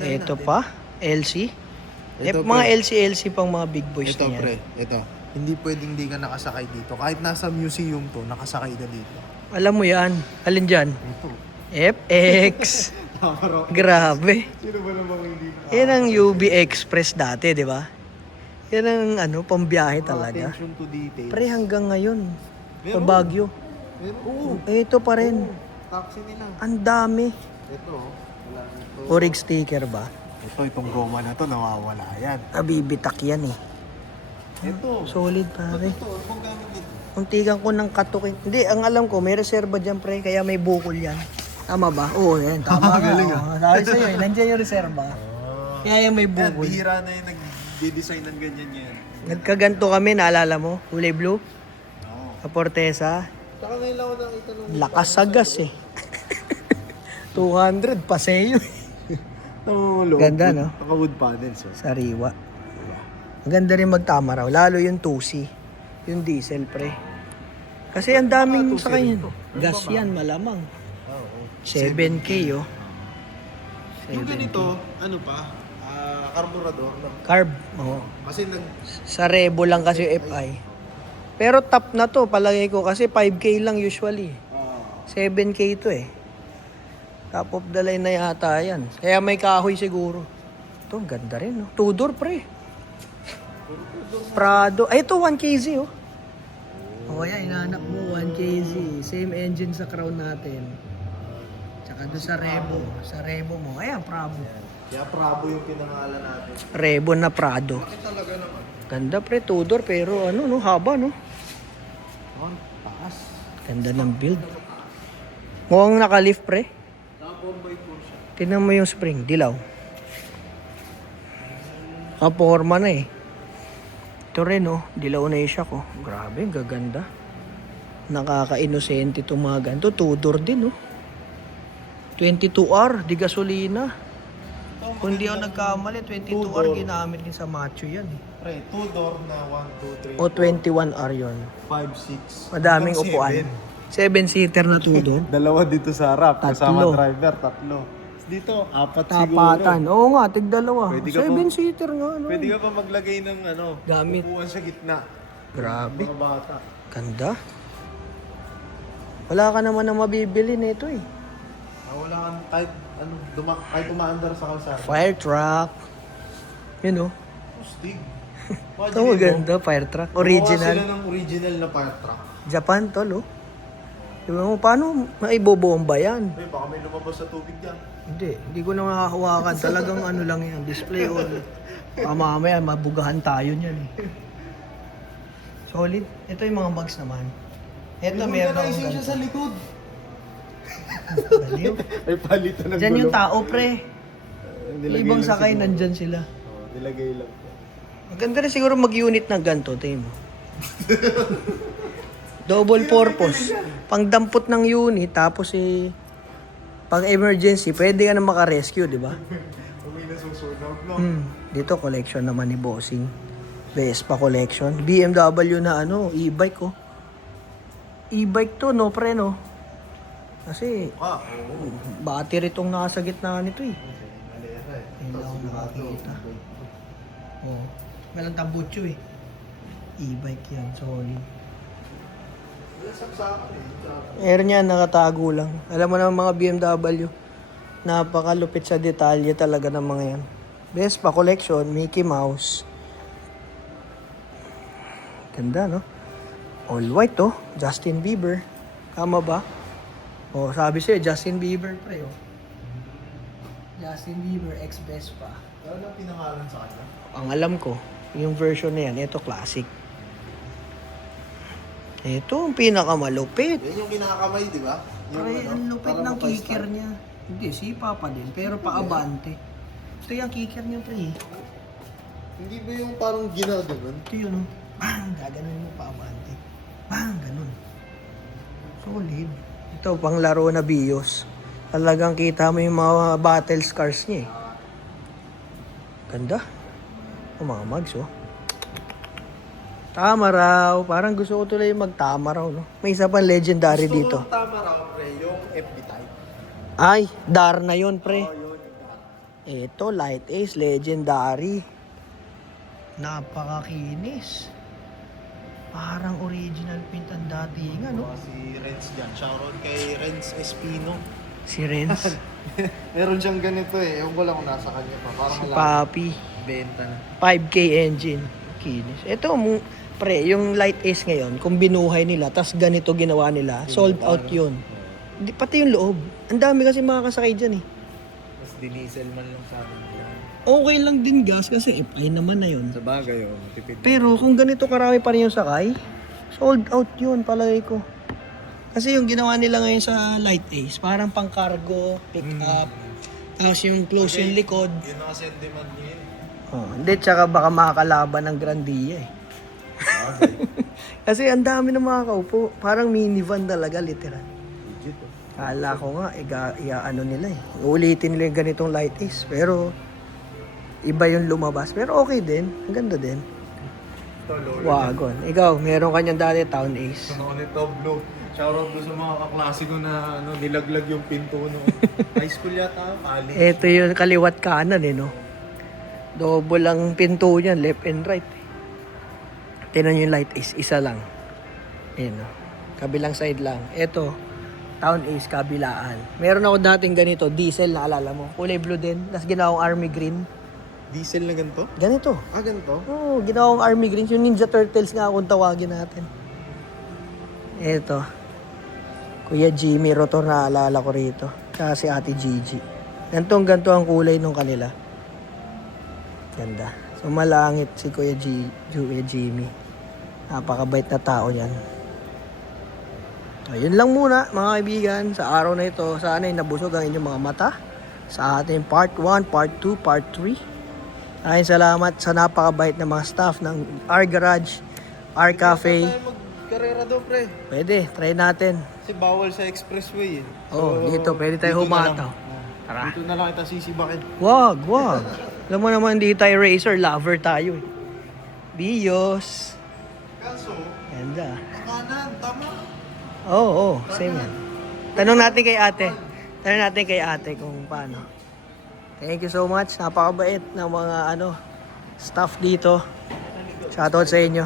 Ito pa, LC. Ito, Mga pre. LC pang mga big boys Ito, na yan. pre. Ito. Hindi pwedeng di ka nakasakay dito. Kahit nasa museum to, nakasakay ka dito. Alam mo yan. Alin dyan? Ito. FX. Grabe. Sino ba namang hindi Yan ang UB Express dati, di ba? Yan ang pambiyahe talaga. attention to details. Pre, hanggang ngayon. Sa Meron. Baguio. Oo. Ito pa rin. Taxi nila. Ang dami. Ito. Wala ito. Orig sticker ba? Ito, itong goma na to, nawawala yan. Nabibitak yan eh. Ito. Solid pare. Ito, ano bang gamit dito? Untigan ko ng katukin. Hindi, ang alam ko, may reserva dyan pre, kaya may bukol yan. Tama ba? Oo, yan. Tama nga. Galing, Oo. Sabi sa'yo eh, nandiyan yung reserva. Kaya yung may Yan, bukol. bihira na yung nag-design ng ganyan yan. Nagkaganto kami, naalala mo? Kulay blue? Oo. Sa Portesa. Saka ngayon lang ako nakita nung... Lakas sagas eh. 200, paseyo eh. Loob. Ganda, no? Naka-wood panels. Oh. Sariwa. Ang ganda rin magtama raw. Lalo yung 2C. Yung diesel pre. Kasi ang daming sa kanya. Gas yan, malamang. Oo. 7K oh. Yung 7K. ganito, ano pa? Carburador. Carb. Oo. Kasi Sa Revo lang kasi yung FI. Pero top na to, palagay ko. Kasi 5K lang usually. 7K to eh. Top of the line na yata yan. Kaya may kahoy siguro. Ito, ang ganda rin. No? Two-door pre. Prado. Ay, ito 1KZ oh. O kaya, inaanap mo 1KZ. Same engine sa Crown natin. Tsaka doon sa Revo. Sa Revo mo. Ayan, Prado. kaya Prado yung pinangalan natin. Revo na Prado. Bakit talaga naman? Ganda pre, two-door. Pero ano, no, haba no. Oh, taas. Ganda ng build. Mukhang naka-lift pre. Saka 4x4 siya. Tingnan mo yung spring, dilaw. Kaporma na eh. Ito rin oh, dilaw na yung shock oh. Grabe, ang gaganda. Nakaka-inosente itong mga ganito. Two-door din oh. 22R, di gasolina. Kung di ako nagkamali, 22R ginamit din sa macho yan eh. Pre, 2-door na 1, 2, 3, O 21R yun. 5, 6. Madaming upuan. 7-seater na two-door. Dalawa dito sa harap. Tatlo. Kasama driver, tatlo. Dito, 4 Tapatan. siguro. Oo nga, tig-dalawa. Pwede ka 7-seater nga. No? Pwede ka pa maglagay ng Gamit. upuan sa gitna. Grabe. Mga bata. Ganda. Wala ka naman na mabibili nito eh. Wala kang kahit kahit umaandar sa kalsada. Fire truck. Yun oh. Stig. Ito maganda, fire truck. Original. Sila ng original na fire truck. Japan tol oh. Diba mo, paano maibobomba yan? Ay, baka may lumabas sa tubig dyan. Hindi ko na makahawakan. Talagang ano lang yan, display only. Mamaya, mabugahan tayo niyan eh. Solid. Ito yung mga bags naman. Ito meron akong siya ganito. sa likod. Baliw. Ay, palitan ng Diyan yung gulong. tao pre. Ibang sakay, nandyan sila. Oh, nilagay lang. Maganda rin siguro mag-unit ng ganito, tingin mo. Double purpose. Pangdampot ng unit, tapos pang emergency, pwede ka na maka-rescue, di ba? Uwi na susunog, no? Dito, collection naman ni Bossing. Vespa collection. BMW na e-bike oh. E-bike to, no pre, no? Kasi, Oo. battery tong nasa gitna nito eh. Alera eh. Ayun lang ako nakakita. Oo. Meron tambutso eh. E-bike yan, solid. Meron yan, nakatago lang. Alam mo naman mga BMW, napakalupit sa detalye talaga ng mga yan. Vespa collection, Mickey Mouse. Ganda, no? All white, oh. Justin Bieber. Tama ba? Oh, sabi sa'yo, Justin Bieber, pre, oh. Justin Bieber, ex-Vespa. Ano ang pinangalan sa kanya? Ang alam ko, yung version na yan, ito classic. Ito ang pinakamalupit. Yan yung kinakakamay, di ba? Pre, ang lupit ng kicker niya. Hindi, sipa pa din, pero paabante. Ito yung kicker niya, pre. Hindi ba yung parang ginaganon? Ito yun, oh. Bang! Gaganon mo paabante. Bang! Ganon. Solid. Ito, pang laro na bios. Talagang kita mo yung mga battle scars niya eh. Ganda. O mga mags, oh. Tama raw. Parang gusto ko tuloy magtama raw, no? May isa pang legendary dito. Gusto ko tama raw, pre, yung FB type. Ay, Dar na yun, pre. Oh, yun. Ito, Light Ace, legendary. Napakakinis. Parang original paint ang datingan, no? Si Renz dyan. Shoutout kay Renz Espino. Si Renz, Meron siyang ganito eh. Ewan ko lang kung nasa kanya pa. Parang si wala. Papi. Benta na. 5K engine. Kinis. Ito, pre, yung Light Ace ngayon, kung binuhay nila, tas ganito ginawa nila, sold out yun. Pati yung loob. Ang dami kasi makakasakay dyan eh. Mas dinisel man lang sa akin. Okay lang din gas kasi FI naman na yun. Sa bagay, matipid. Pero kung ganito karami pa rin yung sakay, sold out yun palagay ko. Kasi yung ginawa nila ngayon sa Light Ace, parang pang cargo, pick up, tapos yung close yung likod. Yun ang kasi ang demand niya Hindi, tsaka baka makakalaban ng Grandia eh. Kasi ang dami na makakaupo. Parang minivan talaga, literal. Legit oh. Kala ko nga, ano nila eh. Ulitin nila yung ganitong Light Ace. Pero, iba yung lumabas. Pero okay din. Ang ganda din. Ito, Lord. Wagon. Ikaw, meron kanyang dati Town Ace. Ano nito, Blue. Shoutout doon sa mga kaklase ko na nilaglag yung pinto no. High school yata, college. Ito yung kaliwat kanan eh, no? Double ang pinto niyan, left and right. Tinan yung Light Ace, isa lang. Ayan, no? Kabilang side lang. Ito, Town Ace, kabilaan. Meron ako dating ganito, diesel, naalala mo. Kulay blue din, tapos ginawang army green. Diesel na ganito? Ganito. Ah, ganito? Oo, ginawang army green. Yung Ninja Turtles nga kung tawagin natin. Ito. Kuya Jimmy Rotor, naalala ko rito. Tsaka si Ate Gigi. Ganto ang kulay nung kanila. Ganda. So malangit si Kuya Jimmy. Napakabait na tao yan. Ayun lang muna mga kaibigan. Sa araw na ito, sana ay nabusog ang inyong mga mata. Sa ating part 1, part 2, part 3. Ayun, salamat sa napakabait na mga staff ng R Garage, R Cafe. Magkarera doon, pre. Pwede, try natin. Kasi bawal sa expressway eh. Dito, pwede tayo dito na humataw. lang. Tara. Dito na lang kita sisibakin. Wag. Alam mo naman, hindi tayo racer, lover tayo eh. Bios. Kaso, Ganda. kanan, tama. Oo, same yan. Tanong natin kay ate kung paano. Thank you so much. Napakabait ng mga staff dito. Shoutout sa inyo.